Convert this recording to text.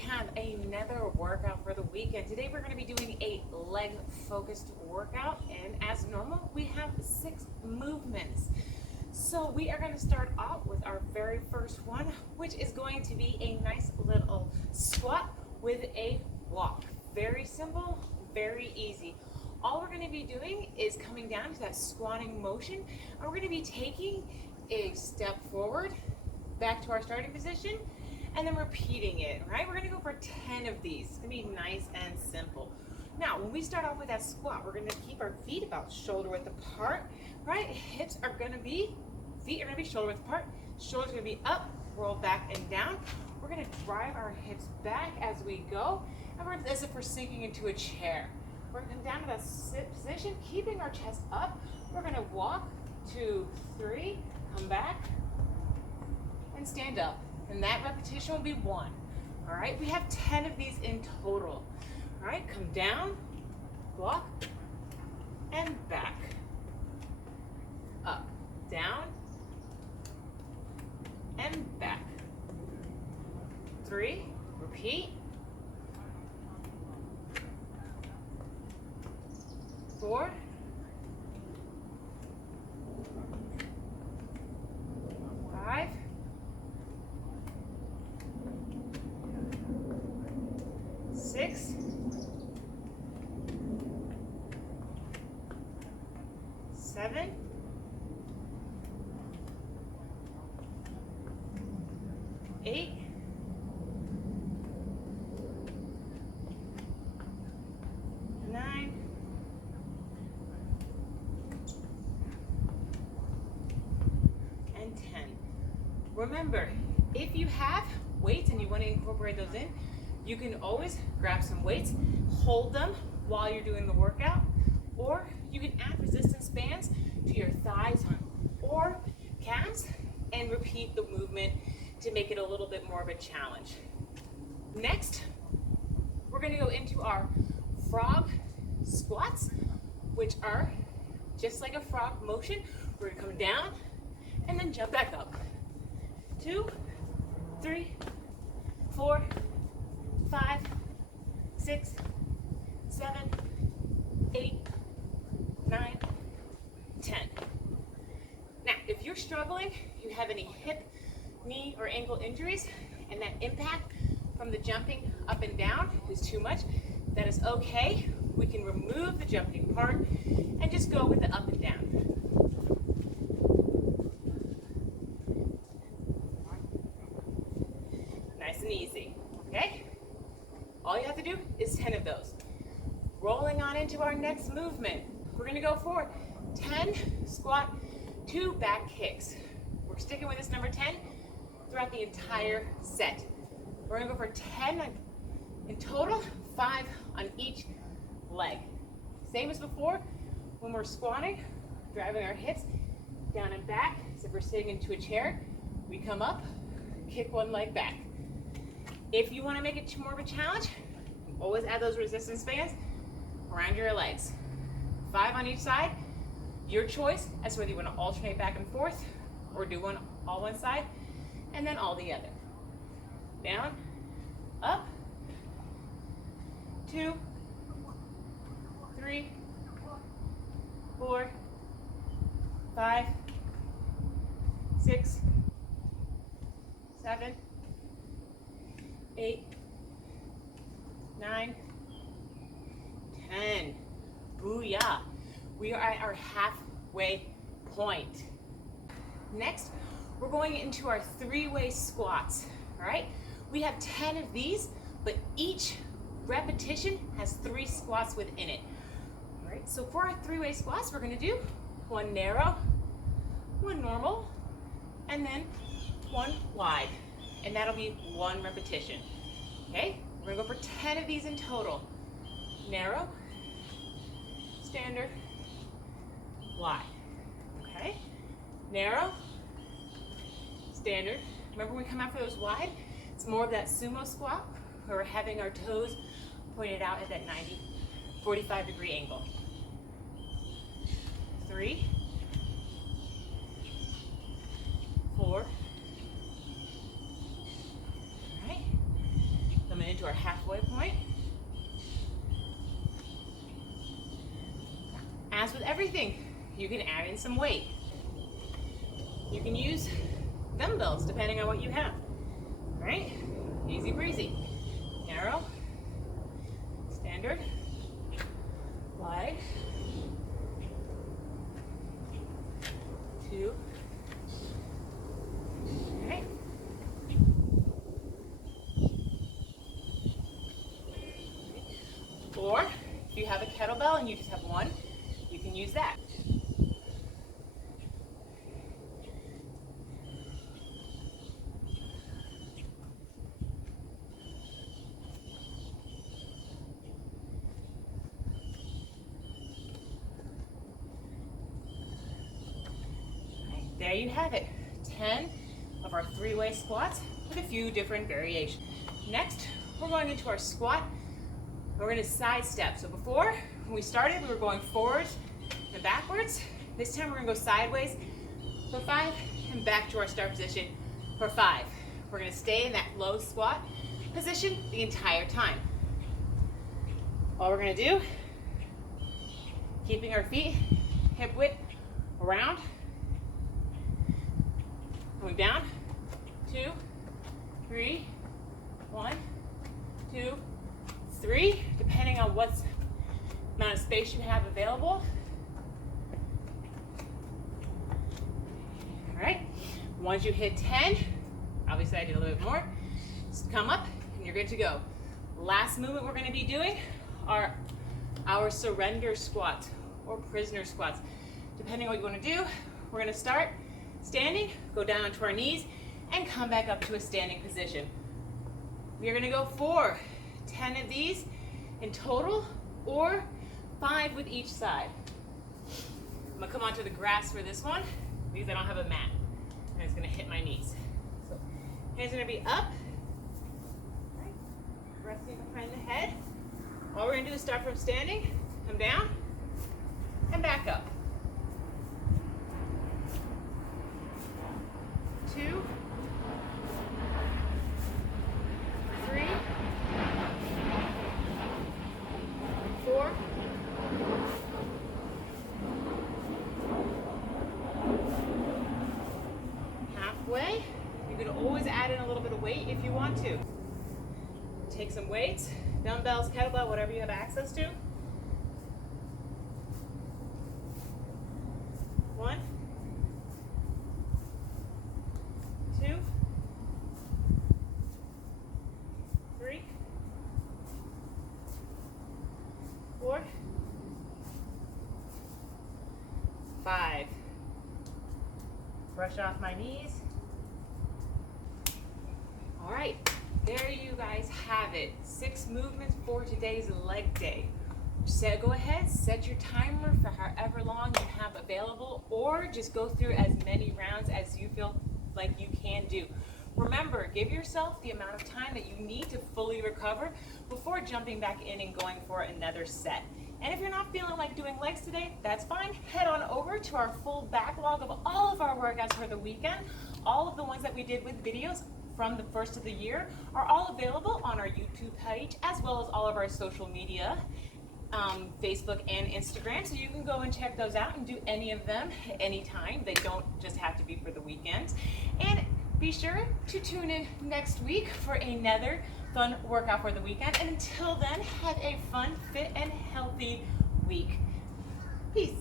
have another workout for the weekend. Today we're going to be doing a leg focused workout, and as normal we have 6 movements. So we are going to start off with our very first one, which is going to be a nice little squat with a walk. Very simple, very easy. All we're going to be doing is coming down to that squatting motion, and we're going to be taking a step forward back to our starting position and then repeating it, right? We're going to go for 10 of these. It's going to be nice and simple. Now, when we start off with that squat, we're going to keep our feet about shoulder width apart, right? Feet are going to be shoulder width apart. Shoulders are going to be up, roll back and down. We're going to drive our hips back as we go, and we're as if we're sinking into a chair. We're going to come down to that sit position, keeping our chest up. We're going to walk 2, 3, come back, and stand up. And that repetition will be 1. All right, we have 10 of these in total. All right, come down, walk, and back. Up, down, and back. 3, repeat. 4, 5, 6, 7, 8, 9, and 10. Remember, if you have weights and you want to incorporate those in, you can always grab some weights, hold them while you're doing the workout, or you can add resistance bands to your thighs or calves and repeat the movement to make it a little bit more of a challenge. Next, we're going to go into our frog squats, which are just like a frog motion. We're going to come down and then jump back up. 2, 3, 4, 5, 6, 7, 8, 9, 10. Now, if you're struggling, you have any hip, knee, or ankle injuries, and that impact from the jumping up and down is too much, that is okay. We can remove the jumping part and just go with the up and down. Nice and easy, okay? All you have to do is 10 of those. Rolling on into our next movement. We're gonna go for 10 squat, 2 back kicks. We're sticking with this number 10 throughout the entire set. We're gonna go for 10 in total, 5 on each leg. Same as before, when we're squatting, driving our hips down and back. So if we're sitting into a chair, we come up, kick one leg back. If you want to make it more of a challenge, always add those resistance bands around your legs. 5 on each side. Your choice as to whether you want to alternate back and forth or do all one side and then all the other. Down, up, 2, 3, 4, 5, 6, 7, 8, 9, 10. Booyah. We are at our halfway point. Next, we're going into our 3-way squats, all right? We have 10 of these, but each repetition has 3 squats within it. All right, so for our 3-way squats, we're gonna do 1 narrow, 1 normal, and then 1 wide. And that'll be 1 repetition, okay? We're gonna go for 10 of these in total. Narrow, standard, wide, okay? Narrow, standard. Remember when we come out for those wide, it's more of that sumo squat where we're having our toes pointed out at that 45-degree angle. 3, 4, all right? Coming into into our halfway point. As with everything, you can add in some weight. You can use dumbbells depending on what you have, right? Easy breezy. Narrow, standard, wide, 2, okay. Or if you have a kettlebell and you just have one, you can use that. There you have it, 10 of our 3-way squats with a few different variations. Next, we're going into our squat. We're going to side step. So before, when we started, we were going forwards and backwards. This time we're going to go sideways for 5 and back to our start position for 5. We're going to stay in that low squat position the entire time. All we're going to do, keeping our feet hip width around, going down, 2, 3, 1, 2, 3, depending on what amount of space you have available. All right, once you hit 10, obviously I did a little bit more, just come up and you're good to go. Last movement we're gonna be doing are our surrender squats or prisoner squats. Depending on what you wanna do, we're gonna start standing, go down onto our knees, and come back up to a standing position. We are gonna go for 10 of these in total, or 5 with each side. I'm gonna come onto the grass for this one, because I don't have a mat, and it's gonna hit my knees. So, hands are gonna be up, right, resting behind the head. All we're gonna do is start from standing, come down, and back up. 2, 3, 4, halfway. You can always add in a little bit of weight if you want to. Take some weights, dumbbells, kettlebell, whatever you have access to. 1, 2, 3, 4, 5. Brush off my knees. All right, there you guys have it. 6 movements for today's leg day. Go ahead, set your timer for however long you have available, or just go through as many rounds as you feel like you can do. Remember, give yourself the amount of time that you need to fully recover before jumping back in and going for another set. And if you're not feeling like doing legs today, that's fine. Head on over to our full backlog of all of our workouts for the weekend. All of the ones that we did with videos from the first of the year are all available on our YouTube page, as well as all of our social media, Facebook and Instagram. So you can go and check those out and do any of them anytime. They don't just have to be for the weekend. And be sure to tune in next week for another fun workout for the weekend. And until then, have a fun, fit, and healthy week. Peace.